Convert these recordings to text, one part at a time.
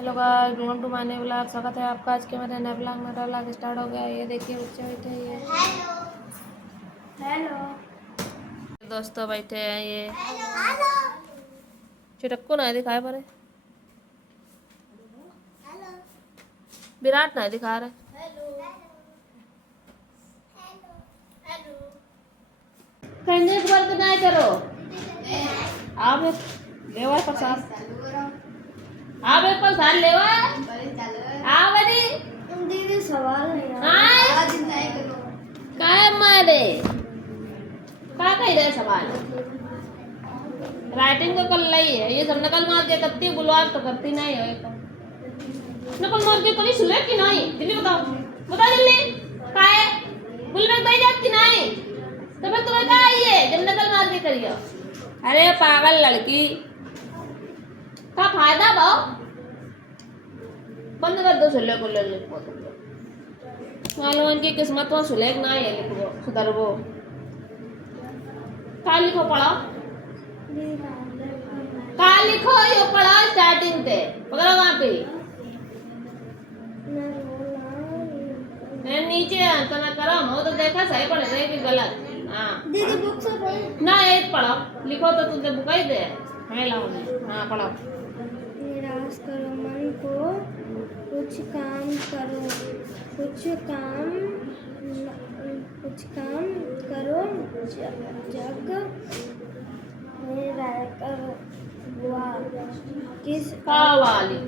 Hello guys, welcome to my new vlog. स्वागत है आपका आज के मेरे नए व्लॉग में। मेरा व्लॉग स्टार्ट हो गया। ये देखिए बच्चे बैठे हैं। ये हेलो दोस्तों बैठे हैं। ये चिटक्कू ना दिखाए पर विराट ना दिखा रहे। कहने एक बार ना करो आप लेवा प्रसाद आप एक प्रसाद लेवा आ बड़ी दीदी सवाल नहीं काय मारे का कही रहे सवाल राइटिंग तो कर ली है। ये सब नकल मार के करती है, बुलवार तो करती नहीं है। नकल मार के पुलिस ले कि नहीं जल्दी बताओ जल्दी का है बुलवार दे जाती नहीं तो फिर तुम्हें क्या आई है जब नकल मार के करियो। अरे पागल लड़की का फायदा भाव बंद कर दो। सुले को ले लिखो मालूम की किस्मत में सुलेख ना है। लिखो सुधरबो का लिखो पढ़ो का लिखो यो पढ़ो स्टार्टिंग से पकड़ो वहां पे नीचे तो ना करो हो तो देखा सही पढ़ रहे कि गलत। हाँ दीदी बुक से ना एक पढ़ो लिखो तो तुझे बुक ही दे मैं लाऊंगी। हाँ पढ़ो। निराश करो मन को कुछ काम करो कुछ काम करो जग में रहकर हुआ किस कावाली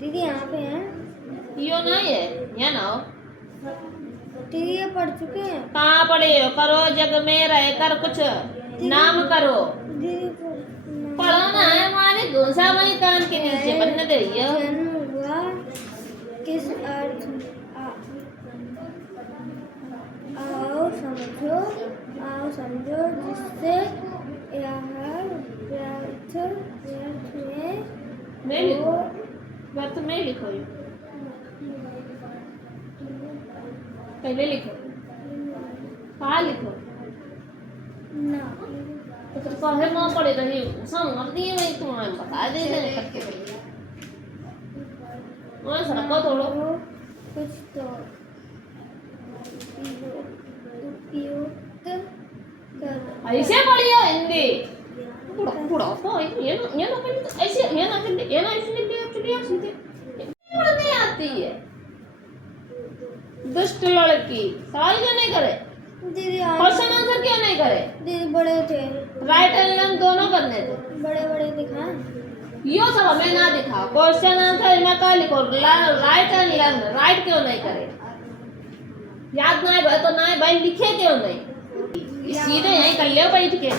दीदी यहाँ पे है यो नहीं है यहाँ ना हो दीदी ये पढ़ चुके हैं। कहाँ पढ़े हो करो जग में रहकर कुछ नाम करो पढ़ो ना है हमारे घोसा वही कान के नीचे बनने दे रही है। जन्म हुआ किस अर्थ आओ समझो जिससे यह व्यर्थ में लिखो पहले लिखो कहाँ लिखो ना तो फिर कहे ना पड़े रही समझ दिए नहीं तुम्हें बता दे दें करके और सरको थोड़ो कुछ तो उपयुक्त कर ऐसे पढ़ियो हिंदी पूरा तो ये ना ऐसे ये ना ऐसे लिख दिया चुटिया सीधे पढ़ने आती है दुष्ट लड़की। सवाल क्यों नहीं करे दीदी? क्वेश्चन आंसर क्यों नहीं करे दीदी? बड़े थे राइट एंड लेफ्ट दोनों करने थे बड़े दिखा यो सब हमें ना दिखा। क्वेश्चन आंसर में का लिखो राइट एंड लेफ्ट राइट क्यों नहीं करे याद ना है तो ना है भाई लिखे क्यों नहीं सीधे यहीं कर लियो बैठ के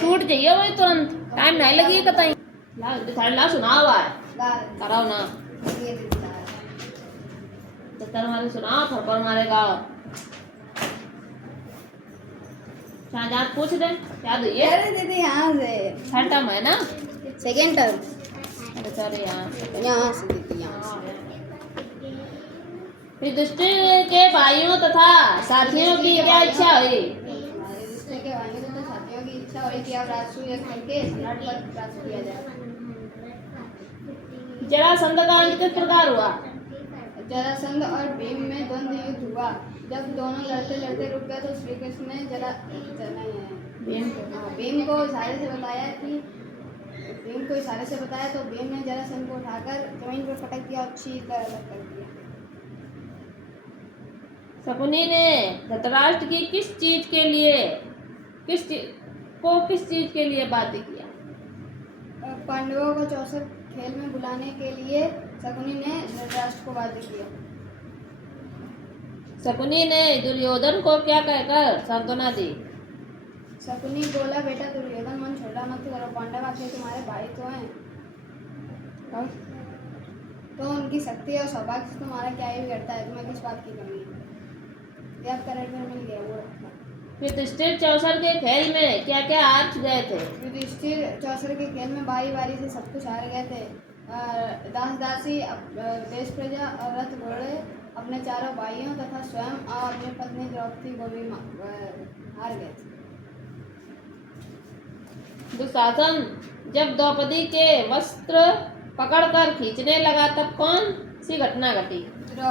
टूट जाइए वही तुरंत टाइम नहीं लगी कतई ला सुना हुआ है कराओ ना तो हमारे सुना थप्पड़ मारेगा। शाहजहां पूछ दे क्या दो ये दीदी यहाँ से थर्ड टर्म है ना सेकेंड टर्म। अरे सॉरी यहाँ से दीदी यहाँ से युधिष्ठिर के भाइयों तथा साथियों की क्या इच्छा हुई? युधिष्ठिर के भाइयों तथा साथियों की इच्छा हुई कि अब राजसूय करके सम्राट पद प्राप्त किया जाए। जरासंध का अंत किस प्रकार हुआ? जरासंध और भीम में द्वंद्व युद्ध हुआ। जब दोनों लड़ते रुक गए तो श्री कृष्ण ने भीम को इशारे से बताया तो भीम ने जरासंध को उठाकर जमीन पर पटक दिया और चीर कर अलग कर दिया। शकुनी ने धृतराष्ट्र की किस चीज के लिए बाध्य किया? पांडवों को 64 खेल में बुलाने के लिए शकुनी ने धृतराष्ट्र को बाध्य किया। शकुनी ने दुर्योधन को क्या कहकर सांत्वना दी? शकुनी बोला बेटा दुर्योधन मन छोटा मत करो, पांडव आखिर तुम्हारे भाई तो हैं तो उनकी शक्ति और सौभाग्य से तुम्हारा क्या ही बिगड़ता है। तुम्हें किस बात की कमी है? जब करेक्ट में मिल गया वो। युधिष्ठिर 64 के खेल में क्या क्या हार गए थे? युधिष्ठिर 64 के खेल में बारी से सब कुछ हार गए थे। दास दासी देश प्रजा और रथ घोड़े अपने चारों भाइयों तथा स्वयं और अपनी पत्नी द्रौपदी को भी हार गए थे। दुशासन जब द्रौपदी के वस्त्र पकड़कर खींचने लगा तब कौन सी घटना घटी? वो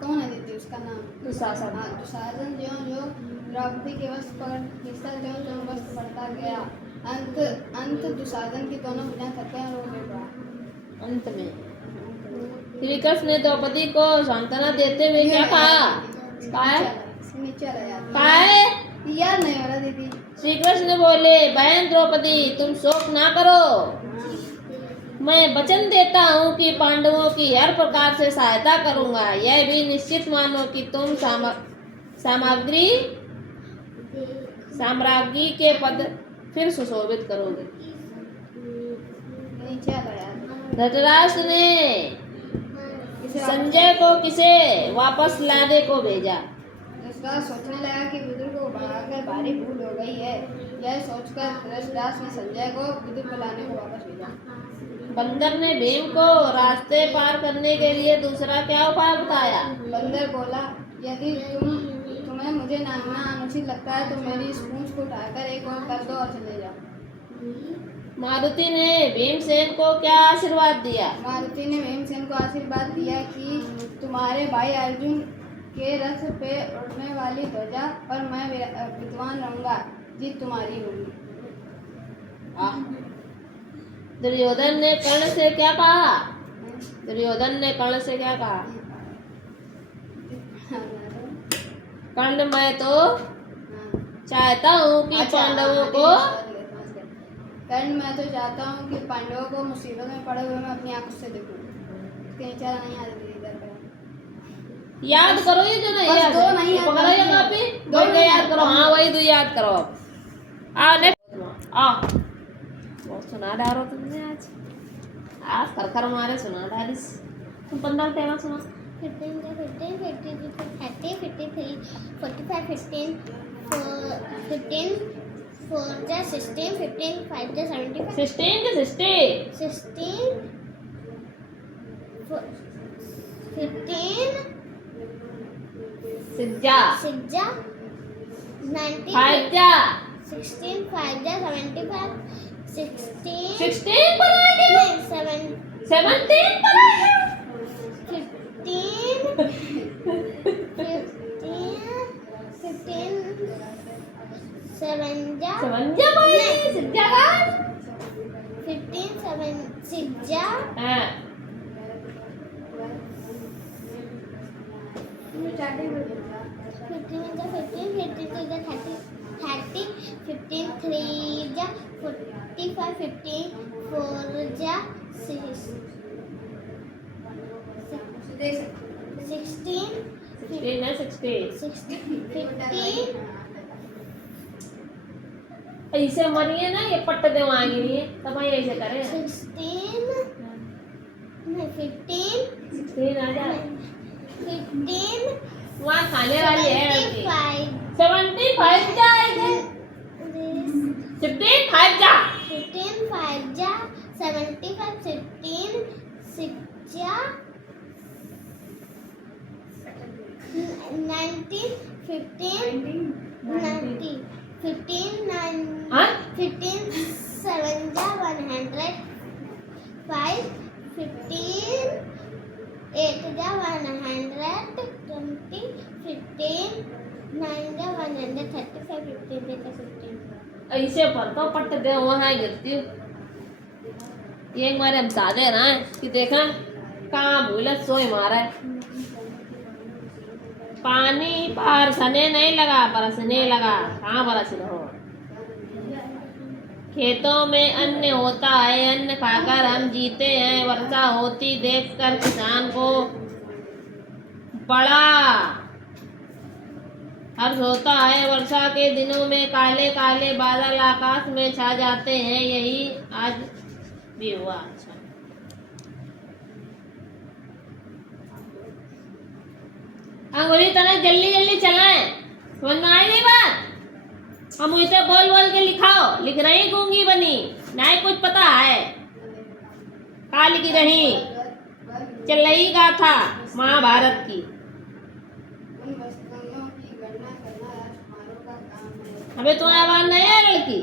कौन है दीदी, उसका नाम? दुशासन। हाँ, दुशासन जो द्रौपदी के वस्त्र पकड़ खींचता जो वस्त्र बढ़ता गया। अंत दुशासन की दोनों भुजाएं थककर रो गई। अंत में श्री कृष्ण ने द्रौपदी को सांत्वना देते हुए क्या कहा? नीचे याद नहीं हो रहा दीदी। श्री कृष्ण बोले, बहन द्रौपदी तुम शोक ना करो, मैं वचन देता हूँ कि पांडवों की हर प्रकार से सहायता करूंगा। यह भी निश्चित मानो कि तुम साम्राज्ञी के पद फिर सुशोभित करोगे। धृतराष्ट्र ने संजय को किसे वापस लाने को भेजा? सोचने लगा कि विदुर को बढ़ाकर भारी भूल हो गई है। यह सोचकर धृतराष्ट्र ने संजय को विदुर को लाने को वापस भेजा। बंदर ने भीम को रास्ते पार करने के लिए दूसरा क्या उपाय बताया? बंदर बोला, यदि तुम्हें मुझे नामना अनुचित लगता है तो मेरी इस पूंछ को उठाकर एक और कर दो और चले जाओ। मारुति ने भीमसेन को क्या आशीर्वाद दिया? मारुति ने भीमसेन को आशीर्वाद दिया कि तुम्हारे भाई अर्जुन के रथ पे उड़ने वाली ध्वजा पर मैं विद्वान रहूंगा, जीत तुम्हारी होगी। दुर्योधन ने कर्ण से क्या कहा? दुर्योधन ने कर्ण से क्या कहा? कर्ण मैं तो चाहता हूँ कि पांडवों को कर्ण मैं तो चाहता हूँ कि पांडवों को मुसीबत में पड़े हुए मैं अपनी आंखों से देखूं। नहीं आ रही याद करो, ये जो नहीं याद दो नहीं याद पकड़ा या कॉपी दो के याद करो। हाँ वही दो याद करो। बहुत सुना डालो तुमने आज खर मारे सुना डालिस। तुम 15 टेमा सुना। 15 15 52 30 53 45 15 15 4 जा 16 15 5 जा 75 16 के 60 16 15 सिज्जा 90 5 जा 16 5 जा 75 16 पर आएगा 17 पर आएगा 15 7 जा 7 जा भाई सिज्जा का 15 7 6 जा हां 15 3 जा 45 15 4 जा 16 16 50 ऐसे मरिए ना, ये पट्ट दे आएंगे नहीं तब भाई ऐसे करें 16 16 आ जा 15 वहाँ खाने वाली है 75 75 जाएगा 15 जा 15 5 जा 75 15 6 जा 90 15 90 15 9 हाँ 15 7 जा 100 5 15 8 जा 100 20 15 9 जा 135 15 देता 15 ऐसे पर तो पट्ट दे वहाँ गिरती हूँ। ये हमारे हम सादे ना कि देखा कहाँ भूले सोई मारा है। पानी बरसने नहीं लगा, बरसने लगा, कहाँ बरस रहा हो। खेतों में अन्न होता है, अन्न खाकर हम जीते हैं। वर्षा होती देखकर किसान को बड़ा हर्ष होता है। वर्षा के दिनों में काले काले बादल आकाश में छा जाते हैं। यही आज भी हुआ। अच्छा अंगुली तने जल्दी जल्दी चलाएं, समझ में आई नहीं बात? हम उसे बोल बोल के लिखाओ। लिख रही गूंगी बनी, नहीं कुछ पता है। का लिखी रही? चल रही गाथा महाभारत की। अबे तुम्हारी आवाज नहीं है लड़की?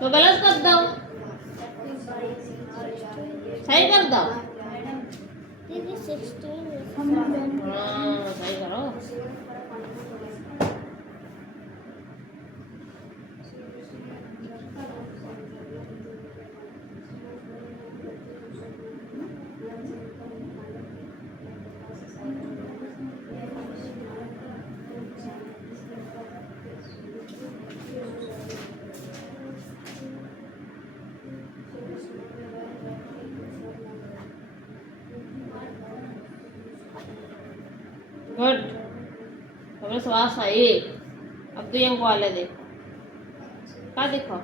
तो गलत कर दो, सही कर दो। दीदी 16 हाँ सही करो। गुड, तुम्हें सवाल सही। अब 2 अंक वाले देखो, क्या देखो,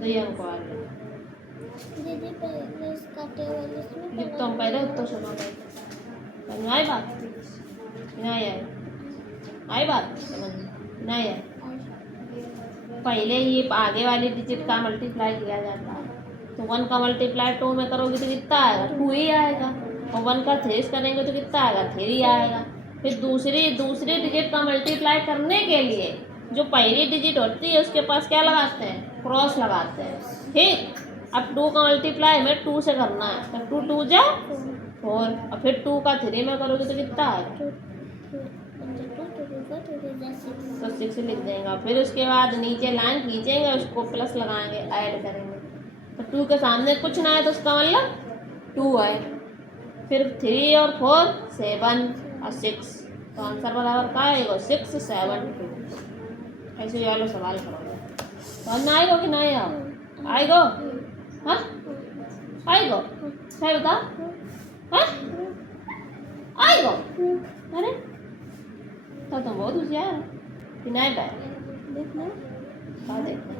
2 अंक वाले। दीदी पहले इसका टेबल इसमें जब तुम पहले उत्तर सुनो समझ में आई बात? नहीं आई? आई बात समझ में? नहीं आई? पहले ये आगे वाली डिजिट का मल्टीप्लाई किया जाता है, तो 1 का मल्टीप्लाई 2 में करोगे तो कितना आएगा? 2 ही आएगा। और 1 का 3 करेंगे तो कितना आएगा? 3 ही आएगा। फिर दूसरी डिजिट का मल्टीप्लाई करने के लिए जो पहली डिजिट होती है उसके पास क्या लगाते हैं? क्रॉस लगाते हैं। ठीक, अब 2 का मल्टीप्लाई हमें 2 से करना है, तो 2 2 जा 4, और फिर 2 का 3 में करोगे तो कितना आएगा? तो 6 लिख देंगे। फिर उसके बाद नीचे लाइन खींचेंगे, उसको प्लस लगाएंगे, ऐड करेंगे। तो 2 के सामने कुछ ना है तो उसका मतलब 2 है। फिर 3 और 4 7 और 6, तो आंसर बराबर का आएगा 6 7 2। ऐसे वाले सवाल करोगे तो ना आएगा कि नहीं आएगा? हाँ आएगा, सही बता। हाँ आएगा। अरे तो तुम बहुत होशियार कि नहीं पाए? देखना क्या देखना?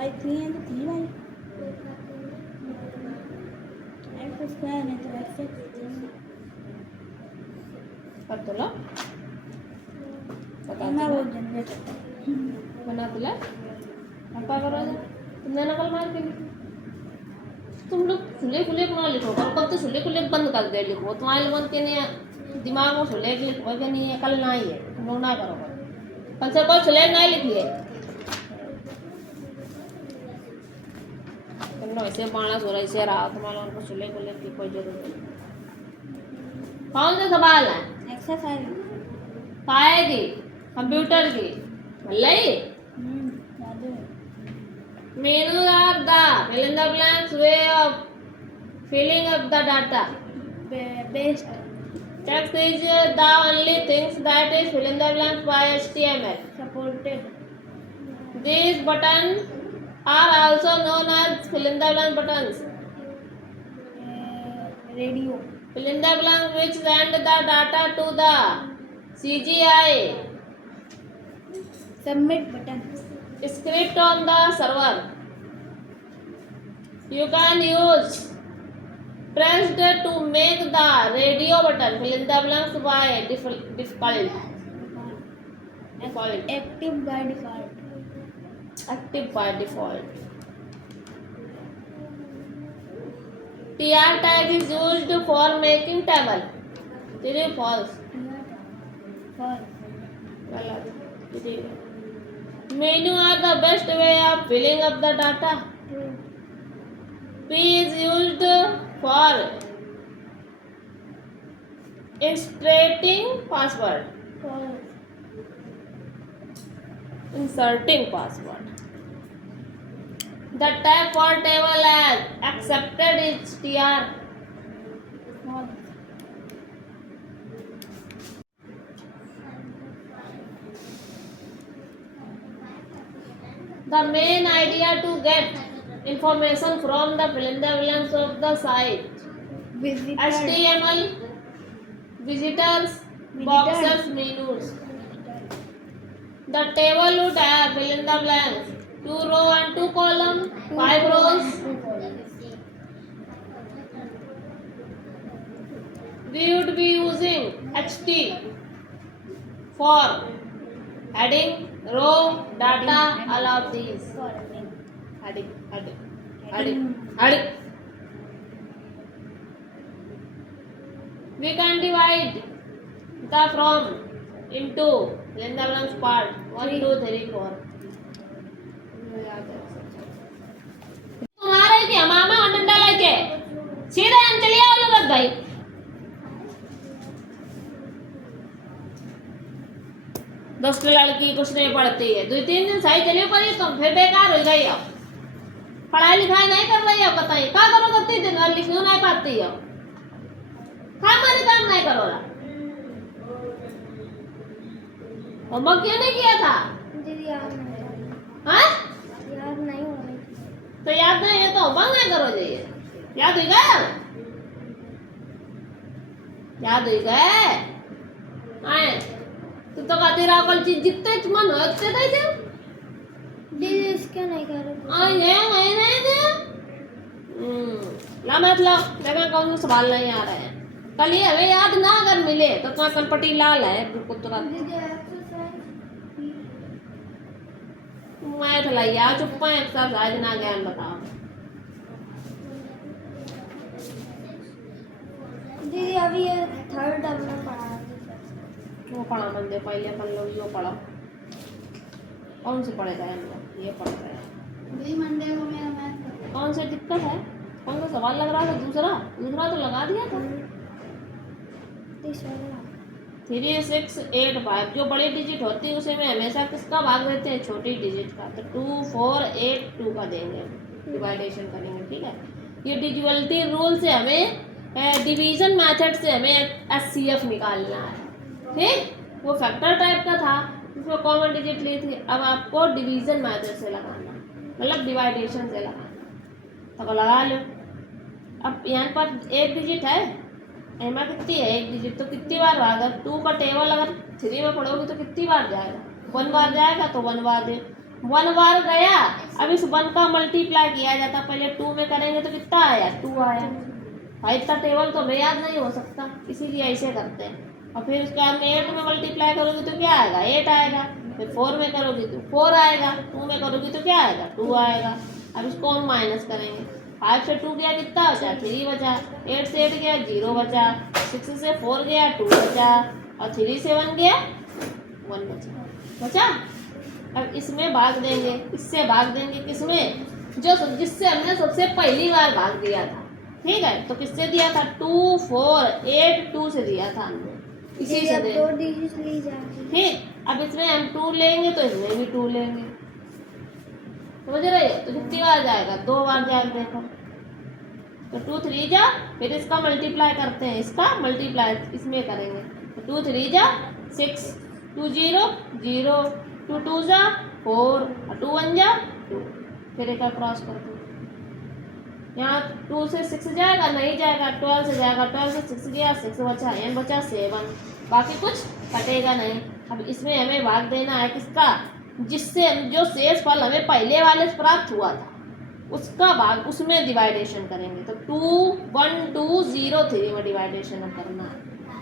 y 3 है तो 3y x स्क्वायर नहीं तो x कर तो लो, बता मैं तो वो लो। जनरेट बना तो ला, अब क्या करोगे? तुमने नकल मार के लिखी। तुम लोग सुले खुले बना लिखो, कल तो सुले खुले बंद कर दे लिखो। तुम्हारे मन के नहीं दिमाग में सुले लिखो कि नहीं है, कल ना ही है, तुम लोग ना करोगे। कल से कोई सुले नहीं लिखिए। तुम लोग ऐसे बाणा सो ऐसे रहा, तुम्हारे उनको सुले खुले की कोई जरूरत नहीं। कौन से सवाल है? एक्सरसाइज पाएगी कंप्यूटर की लई। याद है Menu of the fill in the blanks way of filling up the data. Best Text is the only things that is fill in the blanks by HTML. Supported These buttons are also known as fill in the blank buttons. Radio Fill in the blank which send the data to the CGI. Submit button Script on the server. You can use pressed to make the radio button fill in the blanks by default. Active by default Active by default. TR tag is used for making table. True or false? For गलत। Menu are the best way of filling up the data. P is used for inserting password. Inserting password. The tag for table as accepted is TR. The main idea to get information from the fill in the blanks of the site. HTML, visitors, boxes, menus. The table would have fill in the blanks, 2 row and 2 column, 5 rows. We would be using HT for heading, row, data, all of these. Heading. We can divide the from into fill in the blanks part 1, 2, 3, 4. मुझे याद है तुम्हारे क्या मामा और डंडा लेके सीधे हम चलिए आओ लोग भाई। दस लड़की कुछ नहीं पढ़ती है, 2-3 दिन सही चलिए पर तुम फिर बेकार हो गई हो, पढ़ाई लिखाई नहीं कर रही हो, बताइए क्या करो करती दिन भर लिख नहीं पाती हो, काम नहीं करो रहा। होमवर्क क्यों नहीं किया था? दीदी याद नहीं हाँ याद नहीं हो रही। तो याद नहीं है तो होमवर्क नहीं करो जाइए, याद हुई गए, याद हुई गए आए तू तो कहती रहा कल चीज जितने मन हो उतने दे दे। दीदी इसके नहीं कर रही। आए नहीं दे ला मत लो, देखा कौन सा सवाल नहीं आ रहा है, कल ये हमें याद ना अगर मिले तो तुम्हारा कनपटी लाल है बिल्कुल तुरंत। दीदी एक्सरसाइज मैं तो लाइया चुप है एक्सरसाइज ना ज्ञान बताओ। दीदी अभी ये थर्ड टर्म में पढ़ा है। वो पढ़ा बंदे पहले अपन लोग यो पढ़ा, कौन से पढ़े गए हम लोग, ये पढ़ रहे हैं। दीदी मंडे को मेरा मैथ खत्म। कौन सी दिक्कत है, कौन सा सवाल लग रहा था? दूसरा तो लगा दिया था। 3, 6, 8, 5 जो बड़ी डिजिट होती है उसे में हमेशा किसका भाग देते हैं? छोटी डिजिट का। तो 2, 4, 8, 2 का देंगे, डिवाइडेशन करेंगे। ठीक है, ये डिविजिबिलिटी रूल से हमें डिवीजन मेथड से हमें HCF निकालना है। ठीक, वो फैक्टर टाइप का था, उसमें कॉमन डिजिट ली थी, अब आपको डिवीजन मेथड से लगाना, मतलब डिवाइडेशन से लगाना। तो लगा लो। अब यहाँ पर एक डिजिट है, एमा कितनी है? एक डिजिट, तो कितनी बार भागा? 2 का टेबल अगर 3 में पढ़ोगे तो कितनी बार जाएगा? 1 बार जाएगा, तो 1 बार दे 1 बार गया। अब इस 1 का मल्टीप्लाई किया जाता, पहले 2 में करेंगे तो कितना आया? 2 आया। भाई इतना टेबल तो हमें याद नहीं हो सकता, इसीलिए ऐसे करते हैं। और फिर उसके बाद में 8 में मल्टीप्लाई करोगे तो क्या आएगा? 8 आएगा। फिर 4 में करोगे तो 4 आएगा, 2 में करोगे तो क्या आएगा? 2 आएगा। अब इसको हम माइनस करेंगे, 5 से 2 गया कितना बचा? 3 बचा। 8 से 8 गया 0 बचा। 6 से 4 गया 2 बचा, और 3 से 1 गया 1 बचा। अब इसमें भाग देंगे, इससे भाग देंगे किसमें? जो जिससे हमने सबसे पहली बार भाग दिया था। ठीक है, तो किससे दिया था? 2, 4, 8, 2 से दिया था हमने, इसी से दे। 2 डिजिट ली जाएगी। ठीक, अब इसमें हम 2 लेंगे तो इसमें भी 2 लेंगे, समझ रहे हो? तो कितनी बार जाएगा? 2 बार जाएगा। देखो तो 2 3 जा, फिर इसका मल्टीप्लाई करते हैं, इसका मल्टीप्लाई इसमें करेंगे, तो 2 3 जा 6, 2 0 0, 2 2 जा 4, और 2 1 जा 2। फिर एक क्रॉस कर दो, यहाँ 2 से 6 जाएगा? नहीं जाएगा। 12 से जाएगा, 12 से 6 गया 6 बचा, n बचा 7, बाकी कुछ कटेगा नहीं। अब इसमें हमें भाग देना है किसका? जिससे जो शेष फल हमें पहले वाले से प्राप्त हुआ था उसका भाग, उसमें डिवाइडेशन करेंगे। तो 2 1 2 0 3 में डिवाइडेशन करना है।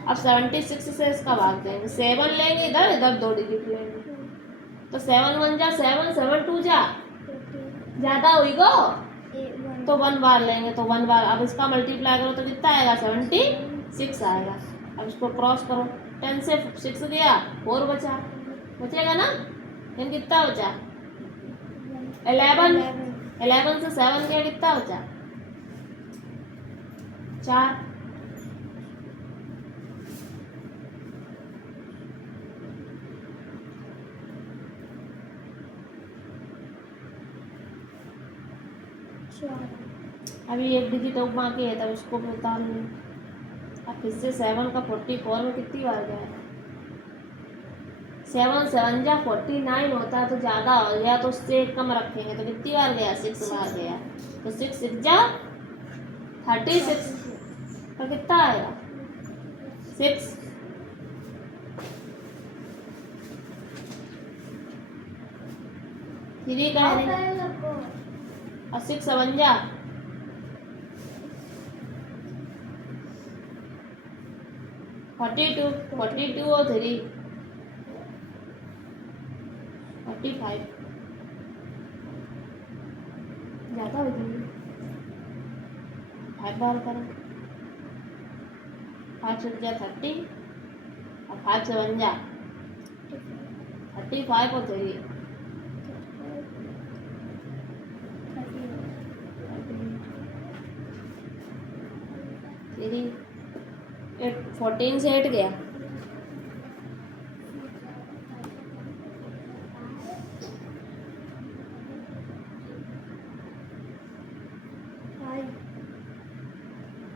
अब 76 से इसका भाग देंगे, 7 लेंगे इधर, इधर 2 डिजिट लेंगे, तो 7 1 जा 7, 7 2 जा, ज़्यादा हुई गो, तो 1 बार लेंगे, तो 1 बार। अब इसका मल्टीप्लाई करो तो कितना आएगा? 76 आएगा। अब इसको क्रॉस करो, 10 से 6 गया 4 बचा, बचेगा ना? यानी कितना बचा? 11 से 7 गया कितना बचा? 4। अभी एक डिजिट और बाकी है, तब इसको भी उतार लें। अब फिर से 7 का 44 में कितनी बार गया? 7 7 जा 49 होता है, तो ज़्यादा हो गया, तो उससे कम रखेंगे, तो कितनी बार गया? 6 बार गया, तो 6 6 जा 36, तो कितना आएगा? 6। थ्री कह रहे हैं, और 6 7 जा 42, 42 और 3 45, ज़्यादा हो जाएगी। 5 बार करें, 5 6 जा 30, और 5 7 जा 35 और 3 14 से 8 गया।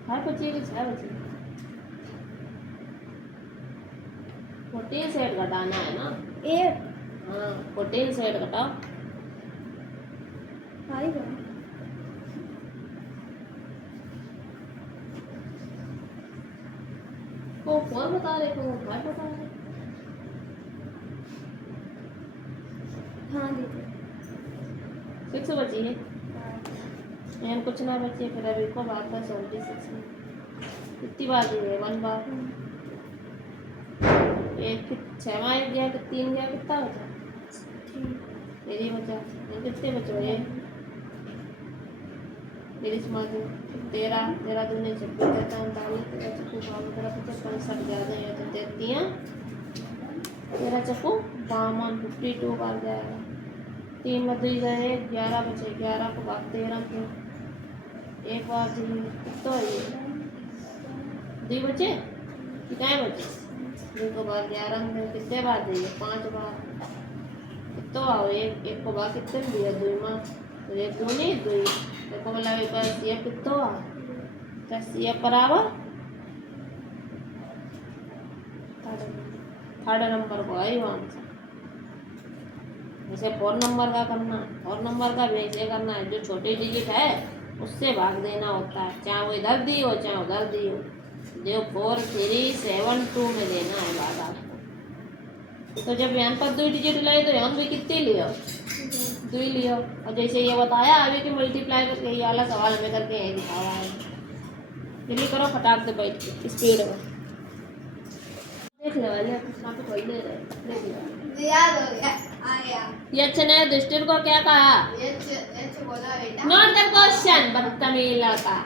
हाय बच्चे की 6 बचे। 14 से 8 घटाना है ना। 8 हाँ 14 से 8 घटाओ। 5 वो 4 बता रहे को 5 बता रहे। हाँ दीदी 6 बची है। एन कुछ ना बचे फिर अभी को बात है 76 में कितनी बार दी है 1 बार। एक 6 मार गया तो 3 गया कितना बचा। तेरी बचा ये कितने बचे हुए तेरी समाज 13 13 दूनी 26 43 13 चक्कू 12 55 ज़्यादा है तो 33 13 चक्कू 52 52 बार जाएगा। 3 में 2 गए 11 बचे 11 को भाग 13 के एक बार कितना है ये 2 बचे कितने बचे 2 को भाग 11 में कितने बार दिए 5 बार कितना आओ एक को भाग कितने में दिया 2 में तो एक 2 नहीं 2 देखो बोला एक बार सी एफ कितना हुआ तो सी एफ बराबर थर्ड नंबर को आई वहाँ से जैसे 4 नंबर का करना 4 नंबर का भी ऐसे करना है जो छोटी डिजिट है उससे भाग देना होता है चाहे वो इधर दी हो चाहे उधर दी हो जो 4 3 7 2 में देना है भाग आपको। तो जब यहाँ पर 2 डिजिट लाए तो यहाँ भी कितने लियो 2 लियो और जैसे ये बताया अभी कि मल्टीप्लाई करके ये वाला सवाल में करके यही दिखा हुआ है। जल्दी करो फटाक से बैठ के स्पीड में देख ले वाले ना तो कोई ले रहे देख ले याद हो गया आ गया यच ने युधिष्ठिर को क्या कहा ये बोला बेटा नोट द क्वेश्चन बदतमीज लड़का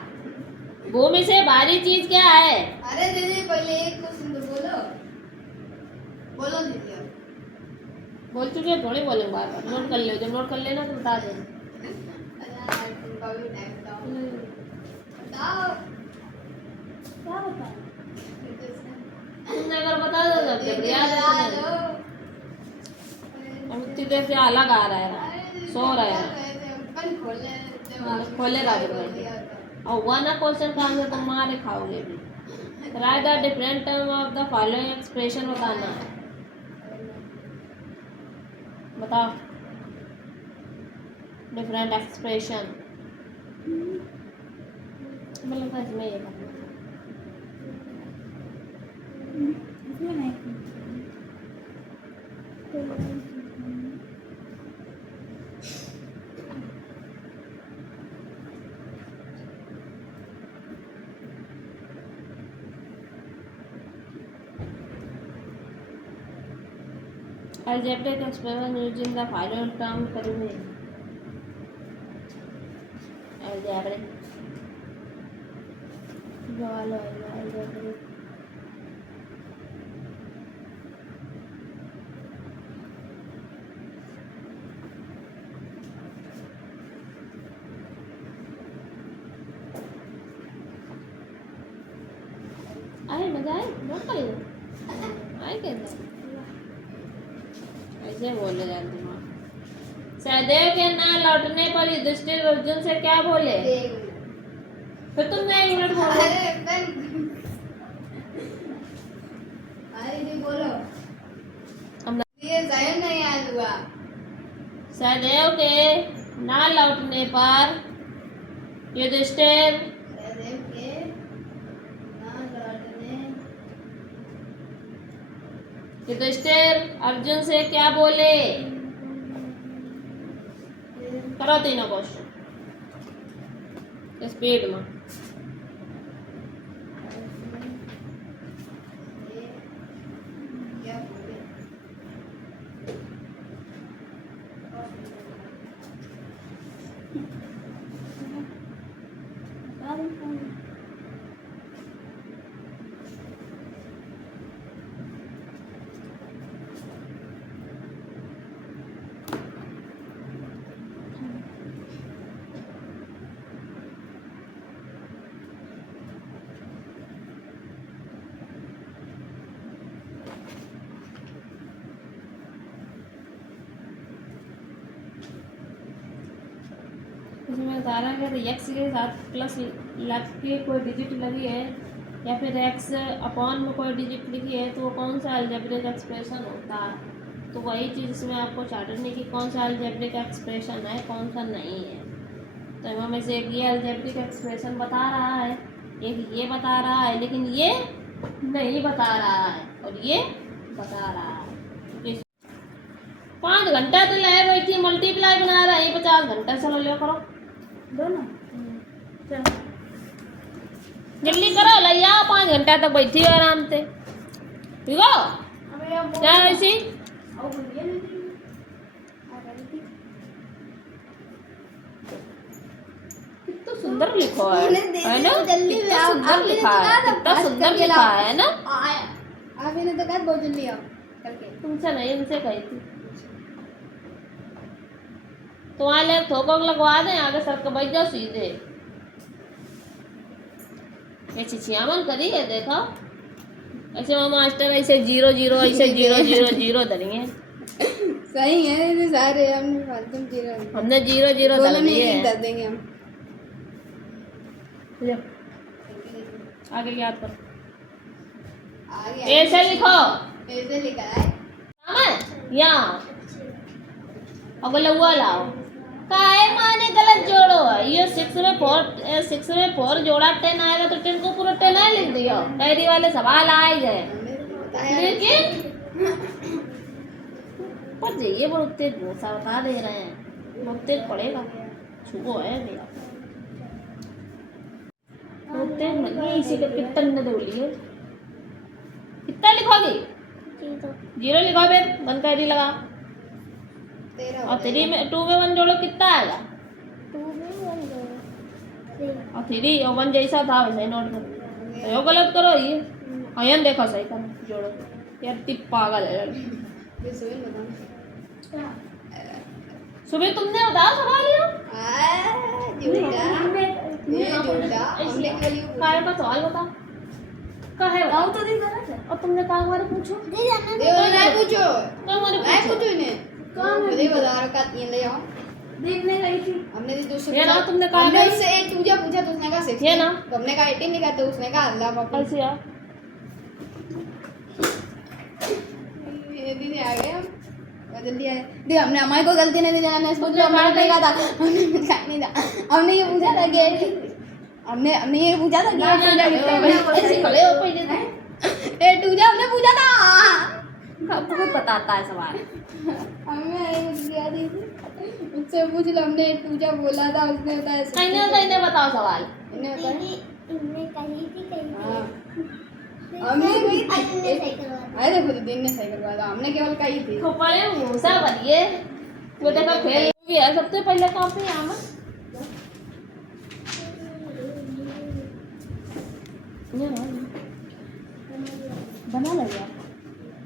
भूमि से भारी चीज क्या है। अरे दीदी पहले एक क्वेश्चन तो बोलो बोलो दीदी अब। बोल चुके थोड़ी बोलेंगे बार बार नोट कर ले जब नोट कर लेना तो बता देना। अल्लाह यार तुमका भी टाइम बताओ क्या बता तुमने अगर बता दो तब जब याद है तुम्हें। अब इतनी देर से अलग आ रहा है सो रहा है खोलेगा जब बैठे और वन क्वेश्चन का आंसर तुम मारे खाओगे भी। Right the different term of the following expression बताना है बताओ डिफरेंट एक्सप्रेशन मतलब इसमें ये करना इसमें नहीं algebraic expression using the following term करूँगी algebraic जो वाला है algebraic आए मजा आए नोट कर लो आए कैसे ऐसे बोले जाते हैं। सहदेव के ना लौटने पर युधिष्ठिर अर्जुन से क्या बोले फिर तुमने 1 मिनट बोलो। अरे जी बोलो हम ये जाहिर नहीं याद हुआ सहदेव के ना लौटने पर युधिष्ठिर सहदेव के ना लौटने युधिष्ठिर अर्जुन से क्या बोले करो तीनों क्वेश्चन स्पीड में। क्या बोले बता रहा है कि एक्स के साथ प्लस लग के कोई डिजिट लगी है या फिर एक्स अपॉन में कोई डिजिट लिखी है तो वो कौन सा अलजेब्रिक एक्सप्रेशन होता है। तो वही चीज़ इसमें आपको चार्टने की कौन सा अलजेब्रिक एक्सप्रेशन है कौन सा नहीं है। तो हमें से एक ये अलजेब्रिक एक्सप्रेशन बता रहा है, एक ये बता रहा है, लेकिन ये नहीं बता रहा है और ये बता रहा है। 5 घंटा तो लाए बैठी मल्टीप्लाई बना रहा है 50 घंटा। चलो ले करो दोनों, चलो जल्दी करो लैया 5 घंटा तक बैठी हो आराम से। ठीक हो क्या ऐसी कितना सुंदर लिखा है ना, कितना सुंदर लिखा है, कितना सुंदर लिखा है ना। आप इन्हें तो कहा बहुत जल्दी आओ करके। तुमसे नहीं इनसे कही थी। तो वहाँ ले थोक लगवा दें आगे सर के बैठ जाओ सीधे। ये चिचियामन करी है देखो ऐसे वो मास्टर ऐसे 0 0 ऐसे 0 0 0 धरिए। सही है ये सारे हमने फालतू जीरो हमने 0 0 धर दिए हैं। कर देंगे हम। ले, आगे याद करो आगे ऐसे लिखो ऐसे लिखा है यहाँ अगला हुआ लाओ काहे माने गलत जोड़ो है। ये 6 में 4 जोड़ा 10 आएगा तो 10 को पूरा 10 है लिख दियो। डायरी वाले सवाल आए गए लेकिन पर जाइए बहुत तेज सा बता दे रहे हैं, बहुत तेज पड़ेगा छुपो है भैया बहुत तेज नहीं। इसी का कितना न बोलिए कितना लिखोगी 0 लिखो फिर बंद कर दी लगा और 3 में 2 में 1 जोड़ो कितना आएगा 2 में 1 जोड़ो 3 और 3 और 1 जैसा था वैसे ही नोट करो। तो यो गलत करो ये और ये देखो सही करो जोड़ो यार टिप पागल है। ये सुबह बताओ सुबह तुमने बताया सवाल ये काय का सवाल बता काहे बताओ तो दिन गलत है और तुमने कहा हमारे पूछो पूछो तो हमारे पूछो इन्हें मुझे बता रहा का 3 ले आओ देखने गई थी हमने दूसरे ये ना तुमने कहा हमने उससे 8 पूछा तो उसने कहा 6 ये ना हमने कहा 18 लिखा तो उसने कहा अल्लाह बाप कैसे यार ये दीदी आ गए हम जल्दी आए देख हमने हमारे को गलती नहीं दी जाना सोच लो हमारा नहीं था हमने नहीं था हमने ये पूछा था कि हमने ये पूछा था कि ऐसे खड़े हो पहले ए टूजा हमने पूछा था बहुत बताता है सवाल हमने दिया दी उससे पूछ लो हमने टूजा बोला था उसने बताया नहीं बताओ सवाल इन्हें बताया इनने कही थी हाँ हमने कही थी सही करवा अरे खुद दिन ने सही करवाया था हमने केवल कही थी खोपड़े मूसा बनिए वो देखो खेल भी है सबसे पहले कॉपी आम बना लगे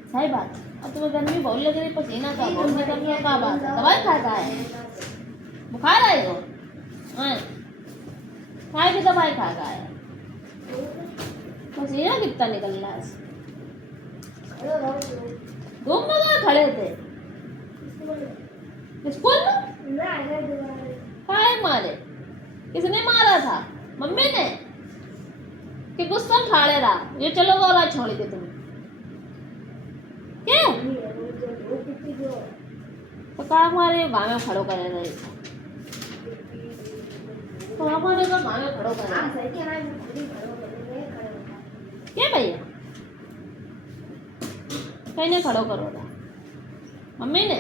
सही बात। अब तुम्हें गर्मी बहुत लग रही पसीना का बहुत निकल गया क्या बात है दवाई खाता है बुखार है तो खाए की दवाई खाता है पसीना कितना निकल रहा है। घूम में खड़े थे स्कूल में काहे मारे किसने मारा था मम्मी ने कि गुस्सा ठाड़े रहा ये चलो और छोड़ के तुम क्या तो का हमारे गाँव में खड़ो करे रहे तो हमारे गाँव में खड़ो करे क्या भैया कहीं ने खड़ो करो था मम्मी ने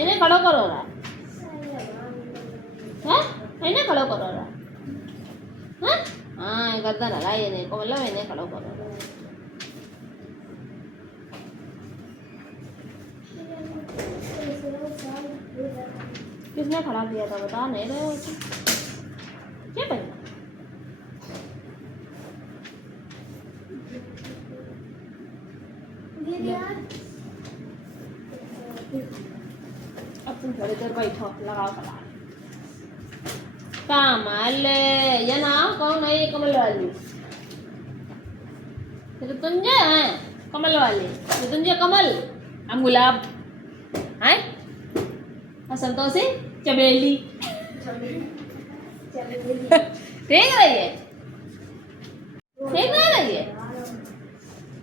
इन्हें खड़ो करो रहा है इन्हें खड़ो करो रहा है हाँ गर्दन हलाई इन्हें को मतलब इन्हें खड़ो करो रहा किसने खड़ा किया था बता नहीं रहे हो क्या भैया अब तुम थोड़ी देर बैठो लगाओ सवाल कमल ये ना कौन है ये कमल वाली ऋतुंजय है कमल वाली ऋतुंजय कमल हम गुलाब है और संतोषी चमेली। ठीक रही है, ठीक नहीं रही है।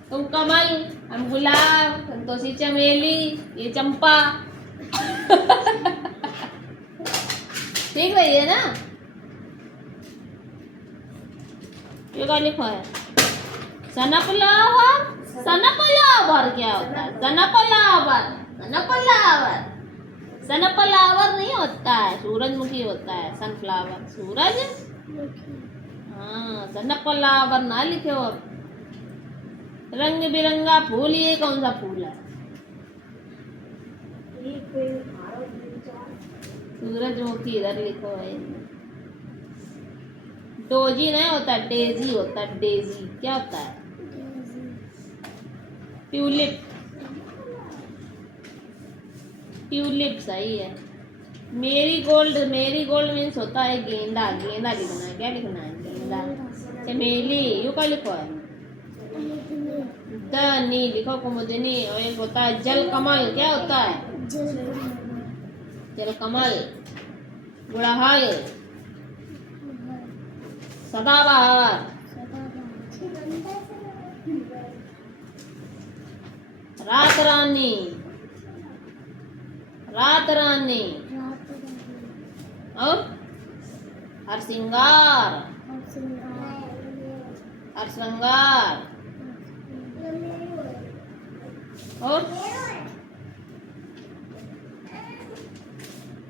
तुम कमल, हम गुलाब, संतोषी चमेली, ये चंपा। ठीक रही है ना। ये क्या लिखा है? सनफ्लावर। सनफ्लावर क्या होता है? सनफ्लावर, सनफ्लावर, सनफ्लावर नहीं होता है, सूरजमुखी होता है। सनफ्लावर सूरज। हाँ, सनफ्लावर ना लिखे हो। रंग बिरंगा फूल, ये कौन सा फूल है? सूरजमुखी इधर लिखो है। डोजी नहीं होता, डेजी होता है। डेजी क्या होता है? ट्यूलिप। ट्यूलिप सही है। मेरी गोल्ड, मेरी गोल्ड मीन्स होता है गेंदा। गेंदा लिखना है। क्या लिखना है? गेंदा। चमेली यू क्या लिखो है? द नी लिखो कुमुदनी। और एक होता है जल कमल। क्या होता है? जल कमल। गुड़हल, सदाबहार, रात रानी, रात रानी और हरसिंगार, हरसंगार और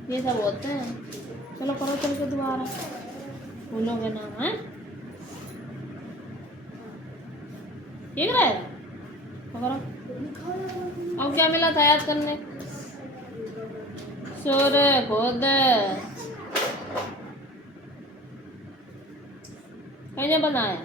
ये सब होते हैं। चलो करो चल के दोबारा फूलों के नाम है। ठीक है। अब क्या मिला था याद करने? सुर, खुद, मैंने बनाया।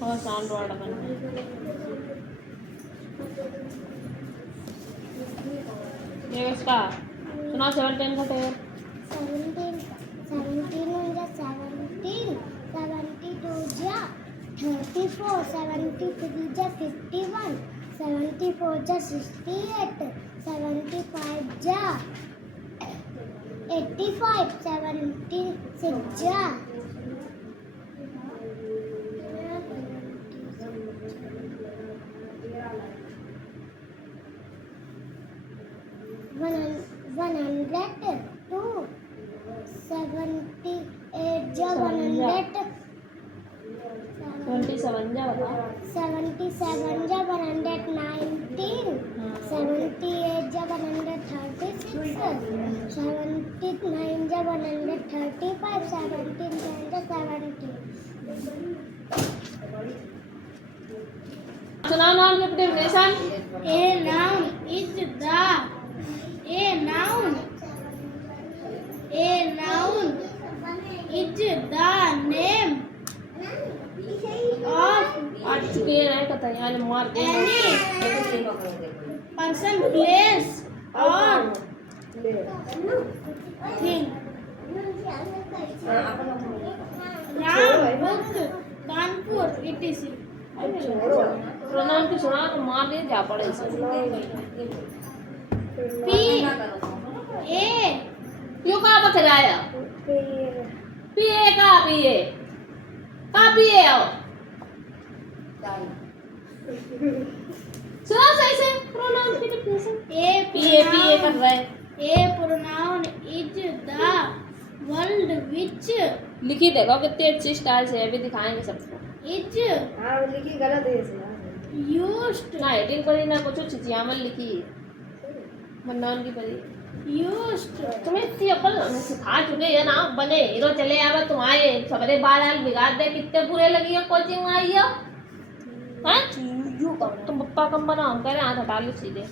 और साउंड वर्ड बनना। ये इसका सुना 17 का टेबल। 17 17 17 72 जा 34 73 जा 51 74 जा 68 75 जा 85 76 जा 102 78 जा 100 27 जा बता। 77 जा 119 78 जा 136 79 जा 135 79 जा 70 सुनाओ नाउन की definition. A noun is the A noun is the name of आज चुके हैं कथा यार मार दे। person, place or thing. Ram, book, Kanpur, etc. Pronoun की सुना तो मार दे जा पड़े से। P A यू कहाँ पर खिलाया? पिए का पिए आओ। सुना सही से प्रोनाउन की डेफिनेशन। पिए कर रहे। A pronoun is the word which लिखी देखो कितने अच्छी स्टाइल से अभी दिखाएंगे सबको। is लिखी गलत है used ना हेडिंग पढ़ी ना कुछ चिचियामल लिखी मन्नान की पढ़ी। used तुम्हें इतनी अकल सिखा चुके हैं ना। बने हीरो चले आवे तुम आए सबरे बाल बिगाड़ दे। कितने बुरे लगी है कोचिंग में आई हो हैं? तुम पप्पा कम बनाओ हम कह रहे हाथ हटा लो सीधे।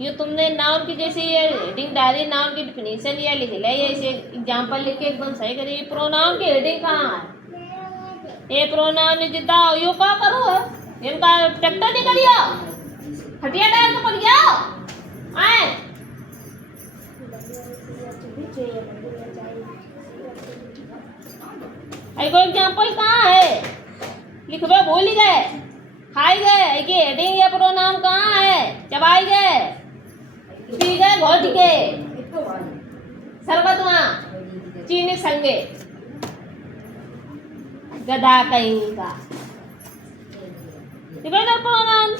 ये तुमने नाउन की जैसे ये हेडिंग डाली नाउन की डेफिनेशन या लिख ले। ये इसे एग्जांपल लिख के एकदम सही करिए। प्रोनाउन की हेडिंग कहाँ है? ये प्रोनाउन जितना यो का करो है इनका ट्रैक्टर नहीं करियो हटिया डाल तो पड़ गया आए आई को एग्जांपल कहाँ है लिखवे भूल ही गए खाई गए कि हेडिंग या प्रोनाउन कहाँ है चबाई गए पी गए घोट के सरबत वहाँ चीनी संगे गधा कहीं का प्रोनाउन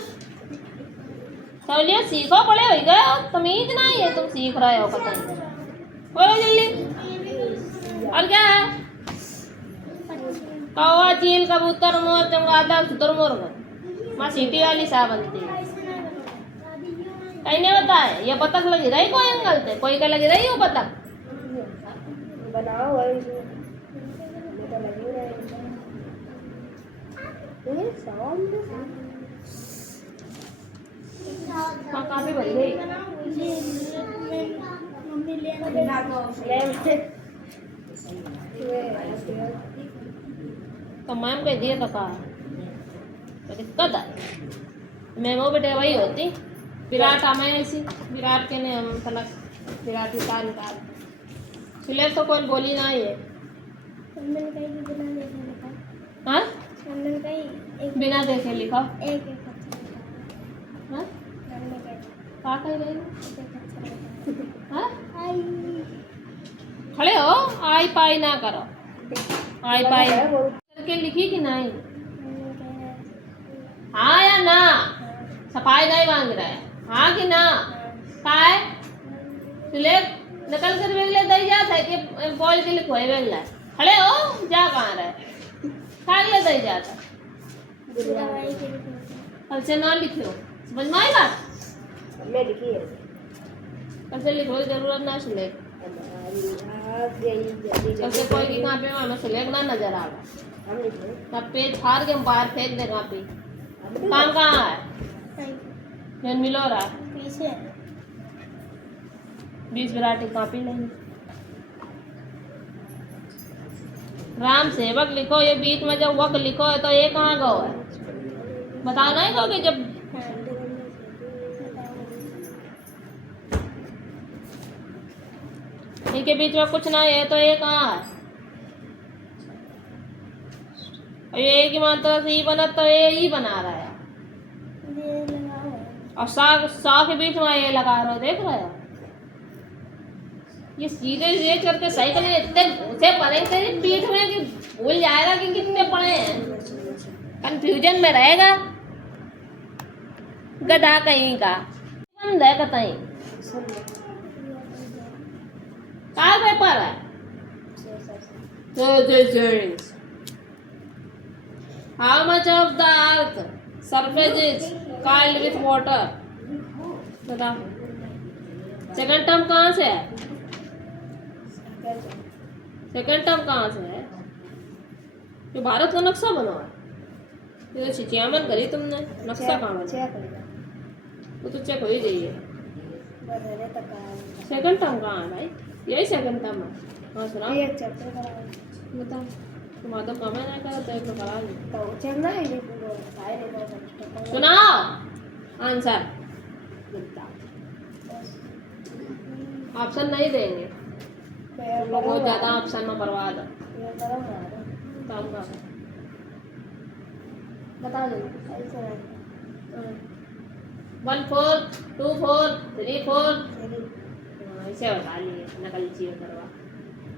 सवलियत सीखो पड़े हो गए तमीज नहीं है तुम सीख रहे हो पता नहीं बोलो जल्दी और क्या है कौवा चील कबूतर मोर चमगादड़ शुतुरमुर्ग माँ सीटी वाली सा बनती है कहीं नहीं बताए ये बतख लगी रही कोई एंगल से कोई का लगी रही हो बतख बनाओ हाँ काफी बड़ी गई तो मैम कह दिए तो कहा तो दिक्कत है मैं वो बेटे वही होती विराट हमें ऐसी विराट के ने हम तलक विराट उतार उतार सिले तो कोई बोली ना है हाँ बिना देखे लिखा हाँ क्या कह रही हाँ खड़े हो आई पाई ना करो आई पाई करके लिखी कि नहीं हाँ या ना सफाई नहीं मांग रहा है हाँ कि ना काय ले नकल कर वेगले दई जाता है कि बोल के लिखो है वेगला खड़े हो जा कहाँ रहे काय ले दई जाता कल से ना लिखो समझ में आई बात मैं लिखी है कल से लिखो जरूरत ना सुने कल से कोई की कहाँ पे हमें सुलेख ना नजर आगा तब पेज फाड़ के हम बाहर फेंक दे कहाँ पे काम कहाँ है जन मिलो रहा पीछे 20 विराटी कॉपी लेंगे राम सेवक लिखो ये बीच में जब वक लिखो है तो ये कहाँ गो है बताओ नहीं कहोगे जब इनके बीच में कुछ नहीं है तो ये कहाँ है ये एक ही मात्रा से ही बना तो ये ही बना रहा है और सा के बीच में ये लगा रहे हो देख रहे हो ये सीधे ये करके सही करने इतने घूसे पड़े तेरी पीठ में कि भूल जाएगा कि कितने पड़े हैं कंफ्यूजन में रहेगा गधा कहीं का बंद है कहीं का पेपर है How much of the earth surface is coiled with water? बताओ सेकंड टर्म कहाँ से है सेकंड टर्म कहाँ से है जो भारत का नक्शा बना है ये तो छिचियामन करी तुमने नक्शा कहाँ बना वो तो चेक हो ही जाइए सेकंड टर्म कहाँ है भाई यही सेकंड टर्म है हाँ सुना बताओ तुम्हारा तो कम है ना करा तो एक तो करा ली सुनाओ आंसर ऑप्शन नहीं देंगे बहुत ज्यादा ऑप्शन में बर्बाद है बता दो 1 4 2 4 3 4 ऐसे बता लिए नकल चीज करवा